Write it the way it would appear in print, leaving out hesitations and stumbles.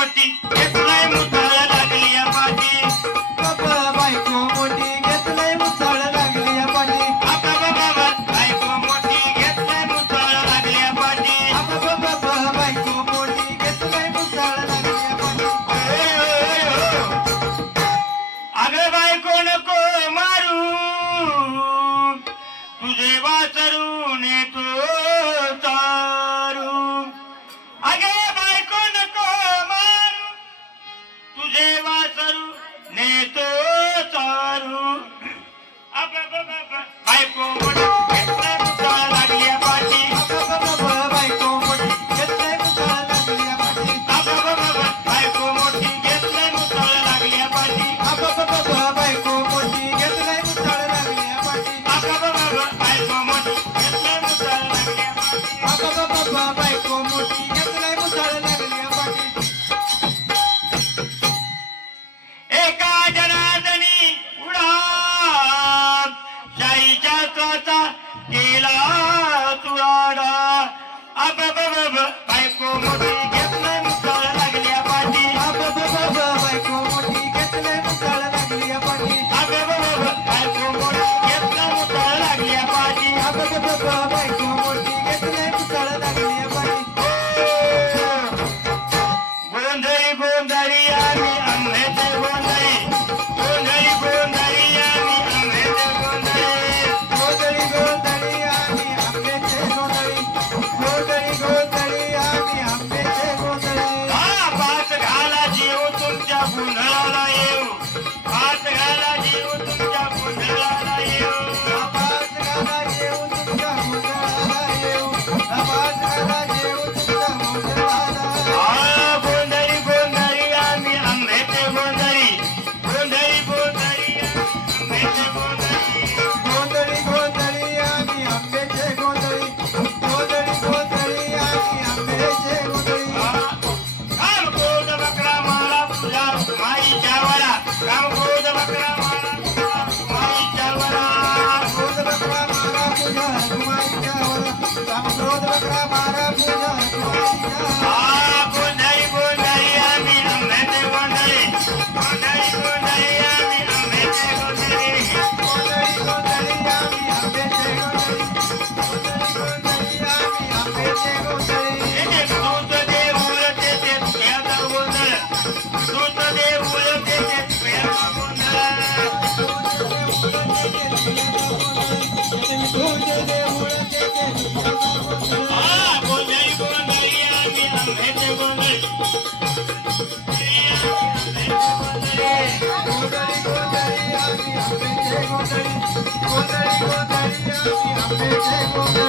मोठी घेतलंय मुसळ लागली या पाठी बायको मोठी घेतलंय मुसळ लागली या पाठी बायको मोठी घेतलंय मुसळ लागली या पाठी बायको मोठी घेतलंय मुसळ लागली या पाठी अगं बायको नको मारू तुझे वासरू नेतो चारू अगे बायको नको मारू तुझे वासरू नेतो चारू बायको मोठी घेतलंय मुसळ लागली या पाठी बायको मोठी घेतलंय मुसळ लागली या पाठी बायको मोठी घेतलंय मुसळ लागली या पाठी बायको मोठी घेतलंय मुसळ लागली या पाठी बायको मोठी घेतलंय मुसळ लागली या पाठी बायको मोठी घेतलंय मुसळ लागली या पाठी एका जनार्दनी उडा शाईच्या स्वतः केला तुराडा बायको मोठी घेतलंय मुसळ लागली या पाठी बायको मोठी घेतलंय मुसळ लागली या पाठी बायको मोठी घेतलंय मुसळ लागली या पाठी बायको मोठी घेतलंय मुसळ लागली या पाठी गोंधळी गोंधळी आम्ही आंब्याचे गोंधळी गोंधळी गोंधळी आम्ही आंब्याचे गोंधळी गोंधळी गोंधळी आम्ही आंब्याचे गोंधळी गोंधळी गोंधळी आम्ही आंब्याचे गोंधळी पाच घाला जीव तुमच्या गोंधळाला येऊ पाच घाला जीव तुमच्या गोंधळाला येऊ आवाज गाला येऊ तुमच्या गोंधळाला येऊ आवाज गाला येऊ तुमच्या गोंधळाला गोंधळी गोंधळी आम्ही आंब्याचे गोंधळी गोंधळी गोंधळी आंब्याचे गोंधळी गोंधळी गोंधळी आम्ही आंब्याचे गोंधळी गोंधळी गोंधळी आम्ही आंब्याचे गोंधळी काम गोद बकरा माळा पूजा माईच्या वरा काम गोद बकरा माळा पूजा माईच्या वरा गोद बकरा मारा पूजा रुमाईच्या वरा राम गोद बकरा मारा पूजा रुमाईच्या गोंधळी गोंधळी आम्ही आंब्याचे गोंधळी गोंधळी गोंधळी आम्ही आंब्याचे गोंधळी गोंधळी गोंधळी आम्ही आंब्याचे गोंधळी गोंधळी गोंधळी आम्ही आंब्याचे गोंधळी दूत देऊळ तेथे तुझ्याचा गोंधळ दूत देऊळ तेथे तुझ्याचा गोंधळ गोंधळी गोंधळी आम्ही आंब्याचे गोंधळ गोंधळी गोंधळी आम्ही आंब्याचे गोंधळी गोंधळी गोंधळी आम्ही आंब्याचे गोंधळी